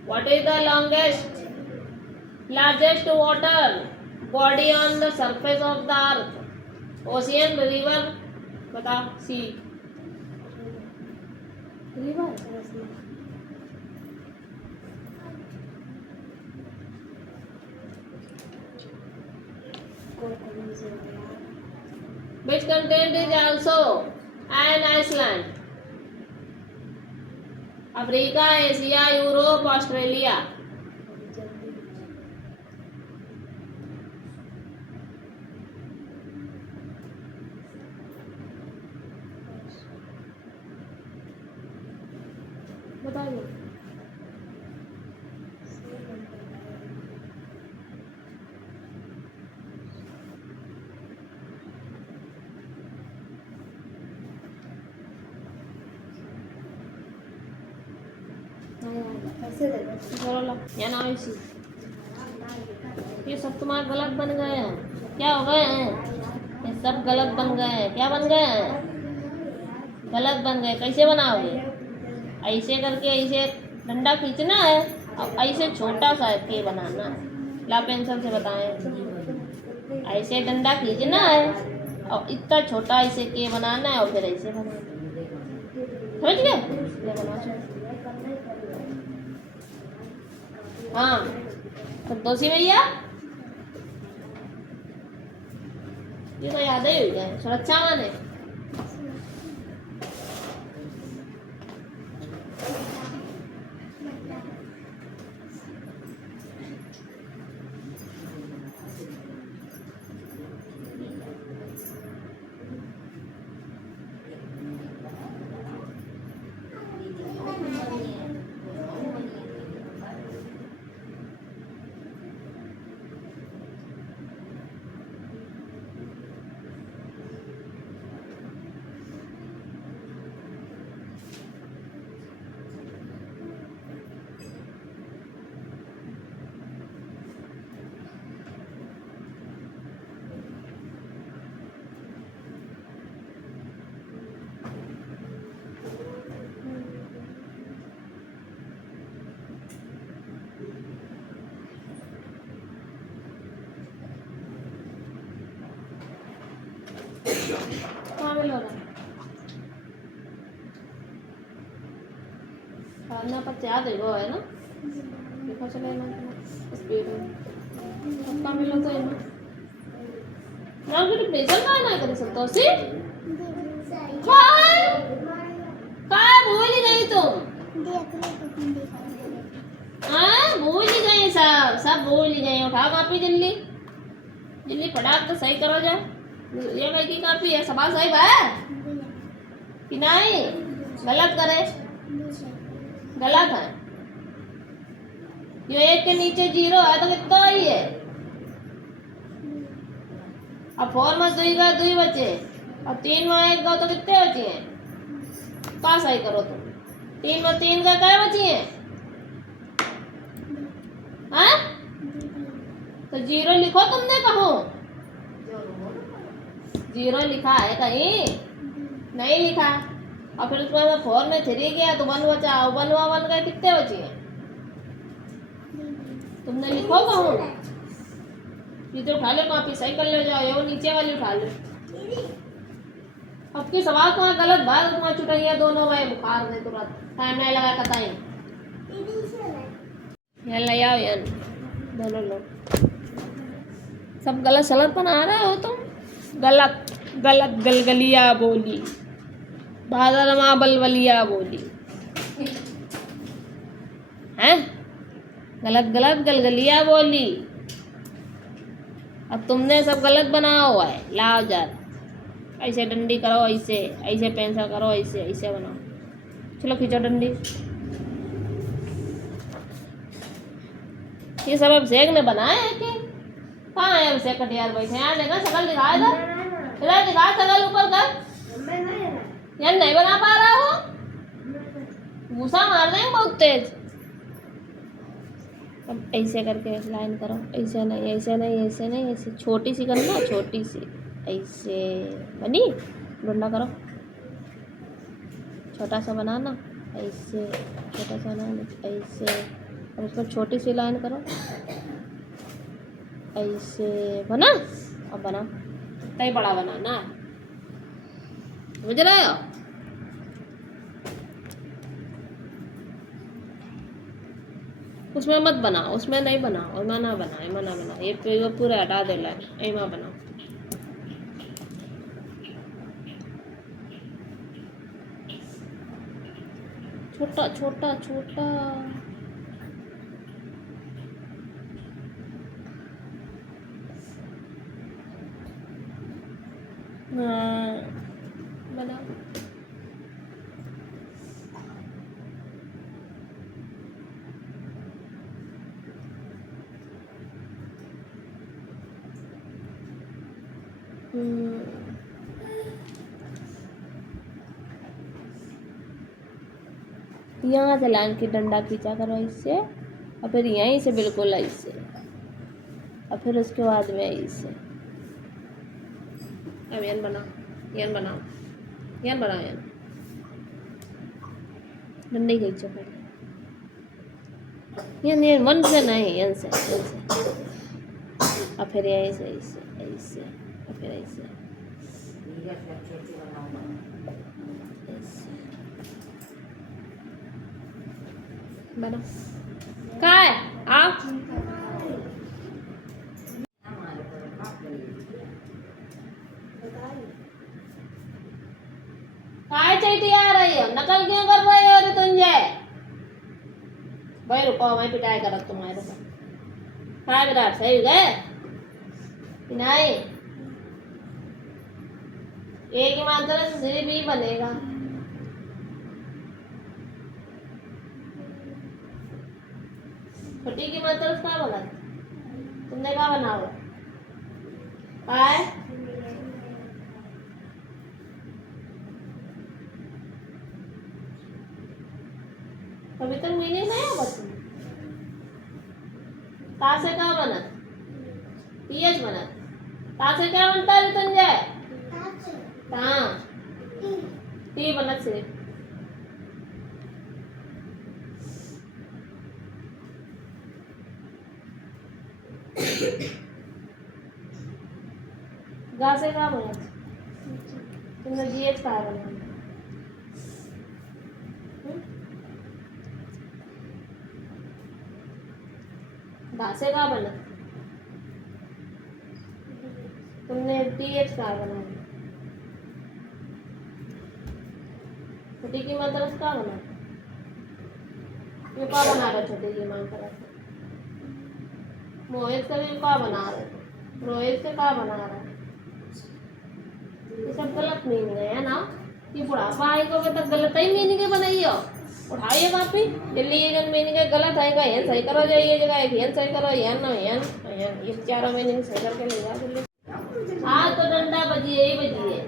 what is the longest largest water body on the surface of the earth ocean river बता सी river which content is also an island Africa Asia Europe Australia बता दो ऐसे दे दो। बोलो लो या ना इसी ये सब तुम्हारे गलत बन गए हैं। क्या हो गए हैं? ये सब गलत बन गए हैं। क्या बन गए हैं? गलत बन गए। कैसे बनाओगे? ऐसे करके ऐसे डंडा खींचना है और ऐसे छोटा सा के बनाना है। ला पेंसिल से बताएं। ऐसे डंडा खींचना है और इतना छोटा ऐसे के बनाना है और फिर ऐसे बनाना है। समझ गए? ये बनाओ। हाँ संतोषी भैया ये तो याद ही हो गया। सुरक्षा माने कहाँ मिलो ना खाना पर याद है वो है ना देखो चले ना स्पीड में पक्का मिलो तो है ना ना फिर बेचल का ना करे संतोषी काय भूल ही गई तुम। हाँ भूल ही गए सब भूल ही गए। उठा कॉपी जल्दी जल्दी फटाक तो सही करो जाए। ये भाई की कॉपी है सवाल सही है कि नहीं? गलत करे गलत है। ये एक के नीचे 0 है तो कितना ही है? अब 4 में 2 का 2 बचे और 3 में 1 का तो कितने बचे हैं? का सही करो तुम। 3 में 3 का क्या बची है? हाँ तो 0 लिखो तुमने कहो 0 लिखा है कहीं? नहीं लिखा। और फिर उसके बाद 4 में 3 गया तो 1 बचा। 1 गए कितने बचे हैं? तुमने लिखो कहूँ ये तो उठा लो कॉपी सही कर ले जाओ। ये वो नीचे वाली उठा लो। अब की सवाल तुम्हारा गलत भाग तुम्हारा चुटैया दोनों में बुखार दे तुरंत टाइम नहीं लगा कताई यहाँ ले आओ यार दोनों लोग सब गलत सलत बना रहे हो तुम। गलत गलत गलगलिया बोली बादलमा बलबलिया बोली हैं? गलत गलत गलगलिया बोली। अब तुमने सब गलत बनाया हुआ है। लाओ जा ऐसे डंडी करो ऐसे ऐसे पेंसिल करो ऐसे ऐसे बनाओ। चलो खींचो डंडी। ये सब अभिषेक ने बनाए हैं कि कहाँ है अभिषेक कटियार बैठे? यहाँ देखा शकल दिखा इधर दिखा शकल ऊपर कर। यार नहीं बना पा रहा हो गुस्सा मार देंगे बहुत तेज। अब ऐसे करके लाइन करो। ऐसे नहीं ऐसे नहीं ऐसे नहीं ऐसे छोटी सी करना छोटी सी ऐसे बनी। डंडा करो छोटा सा बनाना ऐसे छोटा सा बनाना ऐसे और उसको छोटी सी लाइन करो ऐसे बना। अब बना इतना ही बड़ा बनाना समझ रहे हो? उसमें मत बनाओ उसमें नहीं बनाओ एमा ना बना ये पूरे हटा दे लाइन एमा बनाओ। छोटा छोटा छोटा हाँ बनाओ। यहाँ से लाइन की डंडा खींचा करो इससे, और फिर यहीं से बिल्कुल ऐसे, और फिर उसके बाद में ऐसे। अब यन बनाओ, यन बनाओ, यन बनाओ, यन डंडे खींचो पहले, यन मन से नहीं, यन से, और फिर यहीं से ऐसे ऐसे, और फिर ऐसे ऐसे। बना कहाँ है आप? काय चैती आ रही हो, नकल क्यों कर रहे हो ऋतुंजय? भाई रुको, मैं पिटाई करत तुम्हारे को। काय विराट सही गए नहीं, एक ही मात्रा से सिर्फ भी बनेगा। छोटी की मात्रा से क्या बना, तुमने क्या बनाओ? काय अभी तक मीनिंग नहीं है बच्चों। ता से क्या बना? पीएच बना। ता से क्या बनता है ऋतुंजय? ता टी बना से। गा से क्या बना? तुमने जीएच कहा बना? गा से क्या बना? तुमने टीएच कहा बना? छोटी की मतलब क्या बना? ये क्या बना रहा? छोटी की मांग करा मोहित का भी क्या बना रहे? रोहित से क्या बना रहा? ये सब गलत मीनिंग है ना? ये बुढ़ापा आई को तक गलत ही मीनिंग बनाई हो। उठाइए कापी जल्दी, ये जन मीनिंग गलत है का यन सही करो, जाइए जगह एक यन सही करो, यन ना यन ये चारों मीनिंग सही करके ले जाओ जल्दी। आज तो डंडा बजिए ही बजिए,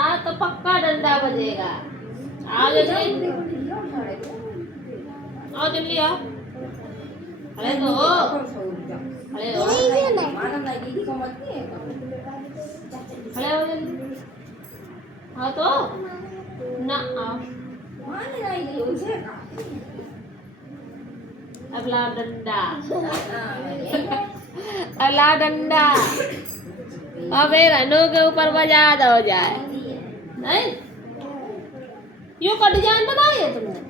आज तो पक्का डंडा बजेगा। आओ जल्दी, आओ जल्दी आओ। अरे तो अरे खड़े हो जल्दी, हाँ तो ना आओ। अगला डंडा, अगला डंडा, अबे रनों के ऊपर बजा दो जाए नहीं, यूं का डिजाइन बनाई है तुमने?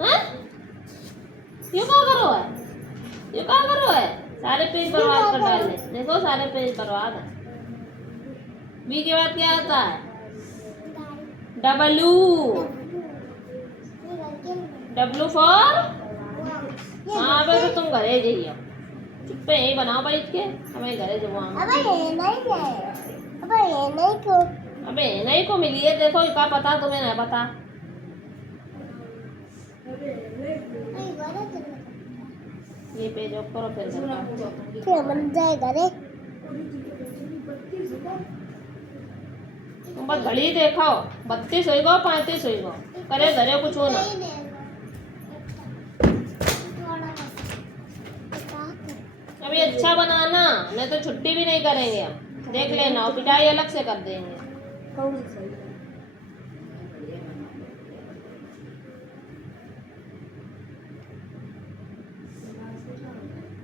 हैं? यूं क्या करो है? यूं क्या करो है? सारे पेज बर्बाद कर डाले, देखो सारे पेज बर्बाद है। बी के बाद क्या आता है? डब्लू, डब्लू फॉर, हाँ अबे तो तुम घरे जाइए, चुप्पे यही बनाओ बैठ के, हमें घरे जाओ। अबे नहीं को मिली है, देखो क्या पता तुम्हें नहीं पता। ये पेज ऑफ करो फिर बन जाएगा रे। तुम बस घड़ी देखो, 32 हो गो 35 हो गो, करे घरे कुछ हो ना। अभी अच्छा बनाना, नहीं तो छुट्टी भी नहीं करेंगे हम, देख लेना, और पिटाई अलग से कर देंगे।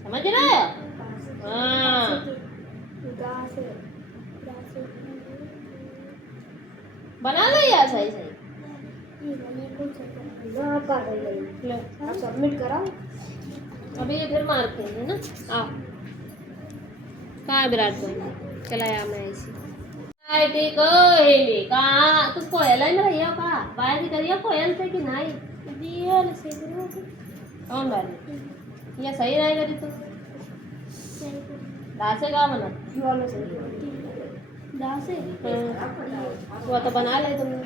समझ रहे हो? हाँ बना लो यार सही सही। सबमिट कराओ। अभी ये फिर मार देंगे ना। आओ कहाँ विराट कोहली चलाया मैं ऐसी ठीक कोहली कहाँ तुम कोयल में रही हो कहाँ बाहर की करिए कोयल से कि नहीं कौन बारी ये सही रहेगा जी तो दासे का बना दासे वो तो बना ले तुमने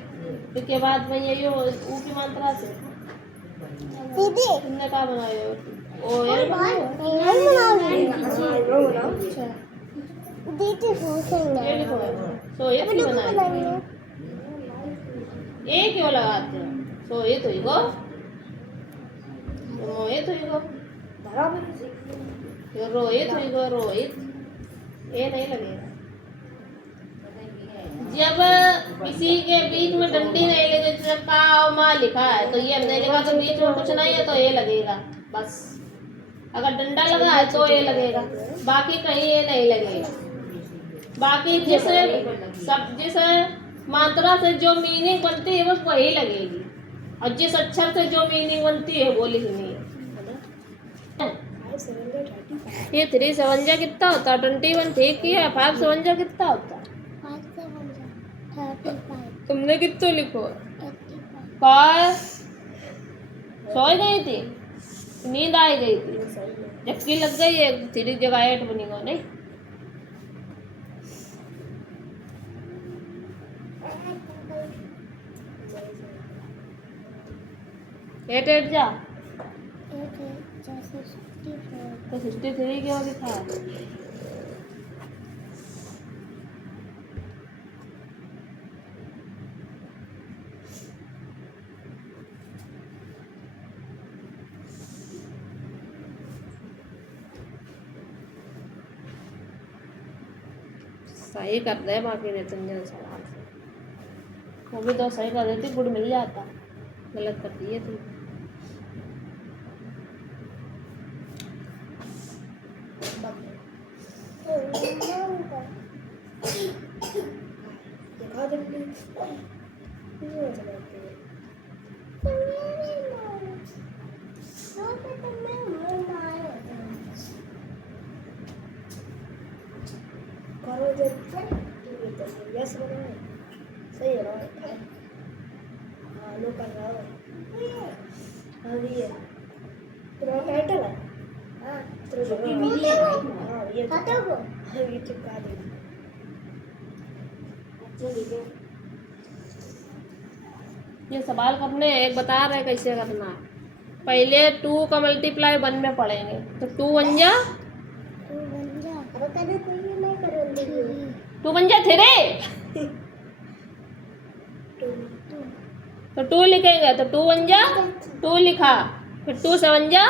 उसके बाद में ये ऊ की मात्रा से तुमने क्या बनाया ओ ये दीदी सो ये बनाया ए क्यों लगाते हो? सोहित हुई गो, मोहित हुई गो, रोहित हुई गो, रोहित। ए नहीं लगेगा। जब किसी के बीच में डंडी नहीं लगे, जैसे का और माँ लिखा है तो ये हमने लिखा, तो बीच में कुछ नहीं है तो ये लगेगा बस। अगर डंडा लगा है तो ये लगेगा, बाकी कहीं ये नहीं लगेगा। बाकी जिस मात्रा से जो मीनिंग बनती है बस वही लगेगी, और जिस अक्षर से जो मीनिंग बनती है वो लिखनी है। ये 3 7 जा कितना होता है? 21 ठीक किया। 5 7 जा कितना होता है? 35 तुमने कितना लिखो? 85 5 सो गई थी, नींद आ गई थी, झपकी लग गई है, 3 जगह 8 बनी गो नहीं। एट एट जा तो 63 क्यों लिखा है? सही कर दे, बाकी नितिन सवाल वो भी तो सही कर देती, गुड मिल जाता। गलत कर दिए तुम। सही है आलू कर रहा हूँ। ये तुम्हारा टाइटल है? हाँ ये चिपका देना। ये सवाल करने एक बता रहे कैसे करना है। पहले 2 का मल्टीप्लाई 1 में पढ़ेंगे, तो 2 1 जा 2 1 जा 3 तो 2 लिखेंगे, तो 2 1 जा 2 लिखा, फिर 2 7 जा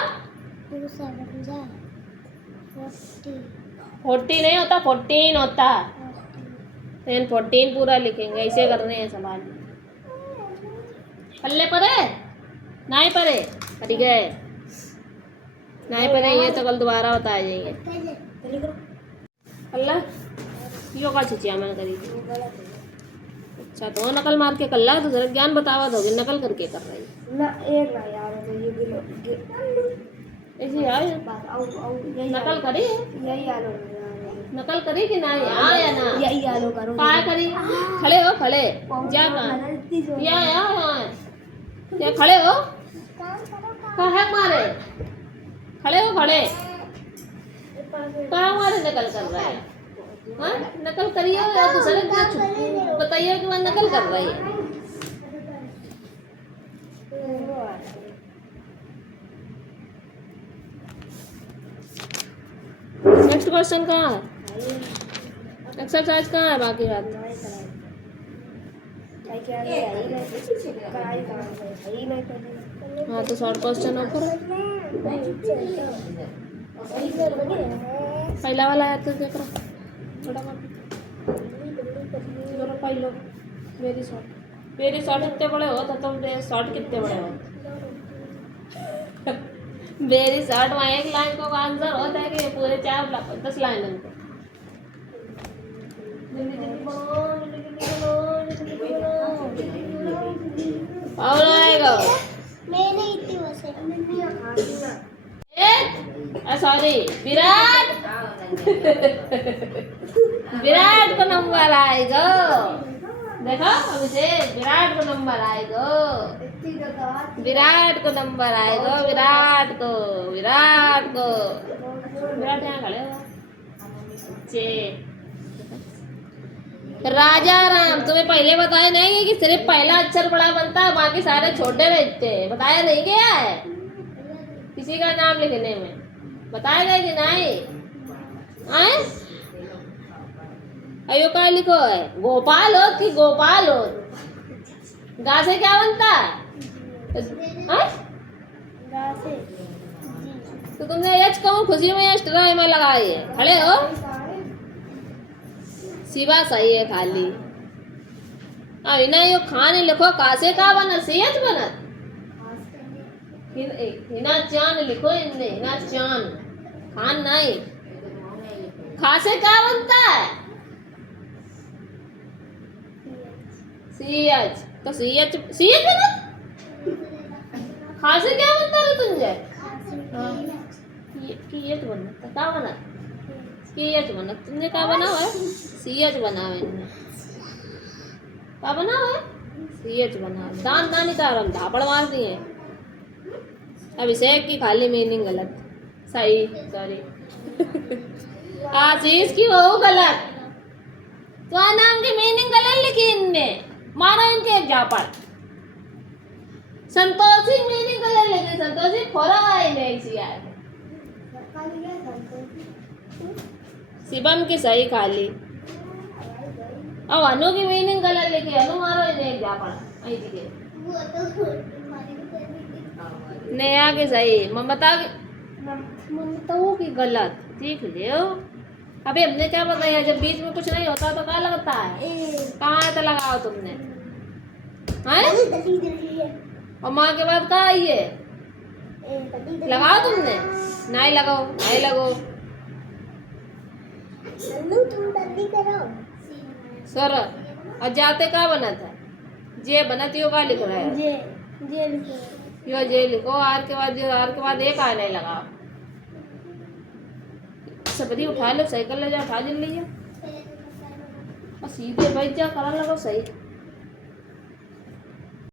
40 नहीं होता, 14 होता है। फिर 14 पूरा लिखेंगे। ऐसे करने हैं सवाल। पल्ले परे नहीं परे पड़ी गए नहीं परे, ये तो कल दोबारा बताए जाएंगे। अल्लाह यो का छिचिया मैंने करी थी। अच्छा तो नकल मार के कल्ला तो जरा ज्ञान बतावा दोगे, नकल करके कर रही ना एक ना यार तो ये गिलो ऐसे यार नकल करी यही आलो नकल करी कि नहीं? हाँ या ना? यही आलो करो काय करी? खड़े हो, खड़े जा कहाँ या खड़े हो, कहाँ मारे? खड़े हो, खड़े कहाँ मारे? नकल कर रहा है। हाँ नकल करिए या दूसरे को बताइए कि वह नकल कर रही है। नेक्स्ट क्वेश्चन कहाँ है? एक्सरसाइज कहाँ है? बाकी बात हाँ तो शॉर्ट क्वेश्चन ऊपर पहला वाला है तो देख रहा थोड़ा पहलो वेरी शॉर्ट कितने बड़े हो तो तुम शॉर्ट कितने बड़े हो? वेरी शॉर्ट वहाँ एक लाइन का आंसर होता है कि पूरे 10 लाइन उनको। और आएगा मैंने इतनी वैसे सॉरी विराट विराट को नंबर आएगा। देखो अभी से विराट को नंबर आएगा, विराट को नंबर आएगा, विराट को विराट यहाँ खड़े हो। राजा राम तुम्हें पहले बताया नहीं कि सिर्फ पहला अक्षर बड़ा बनता है, बाकी सारे छोटे रहते हैं? बताया नहीं गया है किसी का नाम लिखने में? बताया गया कि नहीं? आए अयो का लिखो है गोपाल हो कि गोपाल हो? गा से क्या बनता है? हाँ? गा से तो तुमने एच कहूँ खुशी में या स्ट्राई में लगाई है? खड़े हो? सिवा सही है खाली। अब इना यो खान लिखो कासे का बना सेज बना हिना चांद लिखो इनने हिना चांद खान नहीं खासे का बनता है सीएच तो सीएच सीएच बना खासे क्या बनता है तुझे कीएच बना क्या बना कीएच बना तुमने क्या बना हुआ है सीएच बना हुआ इनने क्या बना हुआ है सीएच बना दान दान निकाल हम धापड़ मार दिए अभिषेक की खाली मीनिंग गलत सही सॉरी आशीष की वो गलत तो नाम की मीनिंग गलत लिखी इनने मारो इनके जापड़ संतोषी मीनिंग गलत लिखी संतोषी खोरा आई नहीं सी आए शिवम की सही खाली अब अनु की मीनिंग गलत लिखी अनु मारो इन्हें एक जापड़ आई दिखे नेहा की सही ममता की गलत ठीक लियो अभी हमने क्या बताया जब बीच में कुछ नहीं होता तो क्या लगता है कहाँ तो लगाओ तुमने हैं और माँ के बाद कहाँ आई है लगाओ तुमने नहीं लगाओ नहीं लगो सर और जाते क्या बना था जे बना थियो का लिख रहा है जे लिखो यो जे लिखो आर के बाद जो आर के बाद एक आ नहीं लगाओ सबरी उठा लो साइकिल ले जा उठा ले लिया और सीधे बैठ जा करा लगो सही